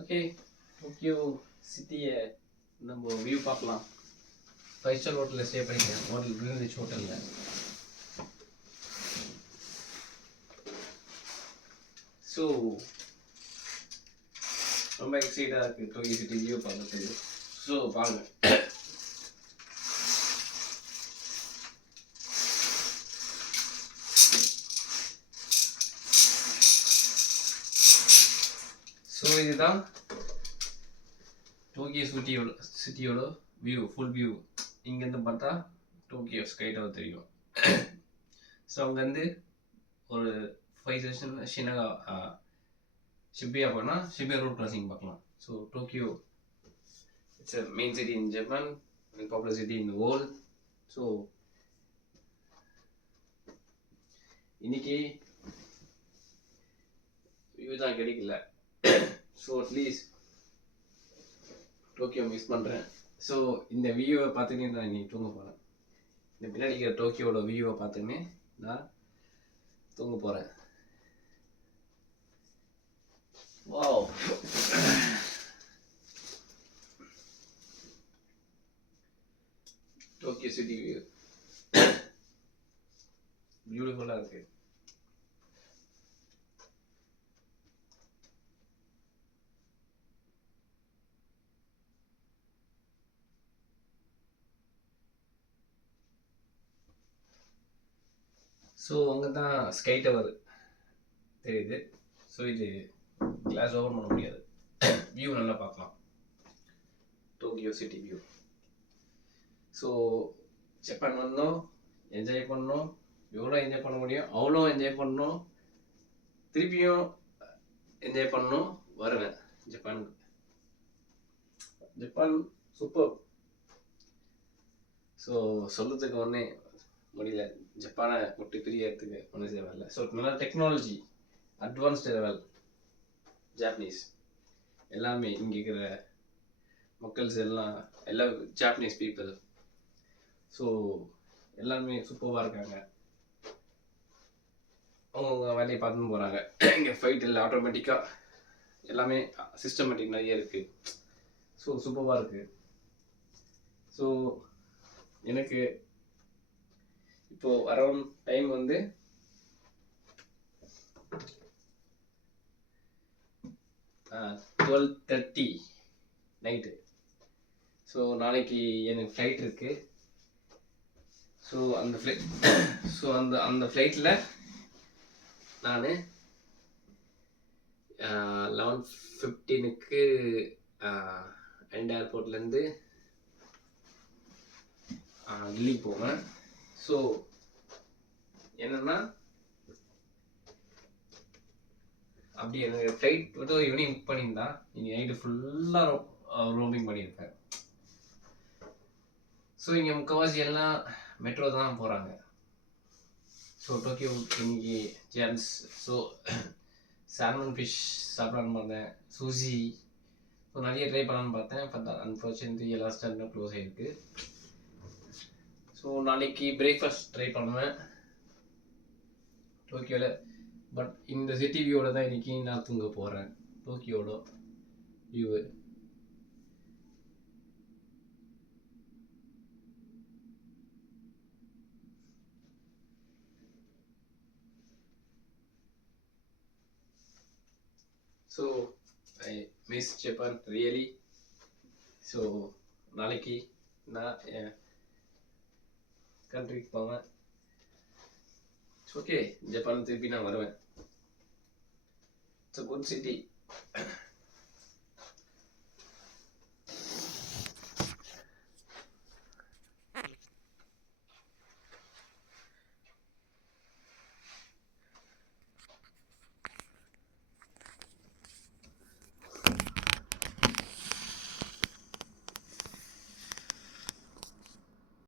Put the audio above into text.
Okay, Tokyo சிட்டியை நம்ம வியூ பார்க்கலாம். 5 ஸ்டார் ஹோட்டலில் ஸ்டே பண்ணிக்கிறேன், ஹோட்டல் கிரீன் ரிச் ஹோட்டலில். ஸோ ரொம்ப எக்ஸைட்டாக இருக்குது டோக்கியோ சிட்டி வியூ பார்க்கறதுக்கு. ஸோ பாருங்க. ஸோ இதுதான் டோக்கியோ சிட்டியோட வியூ, ஃபுல் வியூ. இங்கேருந்து பார்த்தா டோக்கியோ ஸ்கை டவர் தெரியும். ஸோ அங்கேருந்து ஒரு 5 செஷன் ஷிபியா போனால் ஷிபியா ரோட் கிராசிங் பார்க்கலாம். So Tokyo it's a main city in Japan and popular city in world. So இன்னைக்கு வியூ தான் கிடைக்கல. ஸோ அட்லீஸ்ட் டோக்கியோ மிஸ் பண்ணுறேன். ஸோ இந்த வியூவை பார்த்துன்னே நான் இன்னைக்கு தூங்க போகிறேன். இந்த பின்னாடி இருக்கிற டோக்கியோட வியூவை பார்த்துன்னே நான் தூங்க போகிறேன். வாவ், டோக்கியோ சிட்டி வியூ பியூட்டிஃபுல்லாக இருக்குது. ஸோ அங்கே தான் ஸ்கை டவர் தெரியுது. ஸோ இது கிளாஸ் ஓப்பன் பண்ண முடியாது, வியூ நல்லா பார்க்கலாம், Tokyo city view. So Japan வந்தோம், என்ஜாய் பண்ணோம், எவ்வளோ என்ஜாய் பண்ண முடியும் அவ்வளோ என்ஜாய் பண்ணோம். திருப்பியும் என்ஜாய் பண்ணோம், வருவேன் ஜப்பானுக்கு. Japan super. ஸோ சொல்கிறதுக்கு ஒன்றே முடியல, ஜப்பானை விட்டு பிரியறதுக்கு ஒன்றும் தேவையில்லை. ஸோ நல்லா டெக்னாலஜி, அட்வான்ஸ்டு லெவல் ஜாப்பனீஸ் எல்லாமே. இங்கே இருக்கிற மக்கள்ஸ் எல்லாம் ஜாப்பனீஸ் பீப்புள். ஸோ எல்லாருமே சூப்பராக இருக்காங்க, அவங்கவுங்க வேலையை பார்த்துன்னு போகிறாங்க. இங்கே ஃபைட் இல்லை, ஆட்டோமேட்டிக்காக எல்லாமே சிஸ்டமேட்டிக் நிறைய இருக்குது. ஸோ சூப்பராக இருக்குது. ஸோ எனக்கு இப்போது அரௌண்ட் டைம் வந்து 12:30 நைட்டு. ஸோ நாளைக்கு எனக்கு ஃப்ளைட் இருக்குது. ஸோ அந்த ஃப்ளைட்டில் நான் 11:15 எண்ட் ஏர்போர்ட்லேருந்து டெல்லி போவேன். ஸோ என்னன்னா அப்படி எனக்கு ஃப்ளைட் வந்து ஈவினிங் புக் பண்ணியிருந்தா இங்கே நைட்டு ஃபுல்லாக ரோமிங் பண்ணியிருப்பேன். ஸோ இங்கே முக்கால்வாசி எல்லாம் மெட்ரோ தான் போகிறாங்க. ஸோ டோக்கியோ இன்னைக்கு ஜேம்ஸ். ஸோ சால்மன் ஃபிஷ் சாப்பிட்லான்னு பார்த்தேன், சூசி. ஸோ நிறைய ட்ரை பண்ணலான்னு பார்த்தேன், பார்த்தா அன்ஃபார்ச்சுனேட்லி எல்லா ஸ்டாண்டும் க்ளோஸ் ஆகிருக்கு. ஸோ நாளைக்கு பிரேக்ஃபாஸ்ட் ட்ரை பண்ணுவேன் டோக்கியோவில். பட் இந்த சிட்டி வியூவோட தான் இன்றைக்கி நான் தூங்க போகிறேன். டோக்கியோட view. So I miss Japan really. ஸோ நாளைக்கு நான் என் கண்ட்ரிக்கு போவேன். ஓகே, ஜப்பான் திருப்பி நான் வருவேன். It's a good city.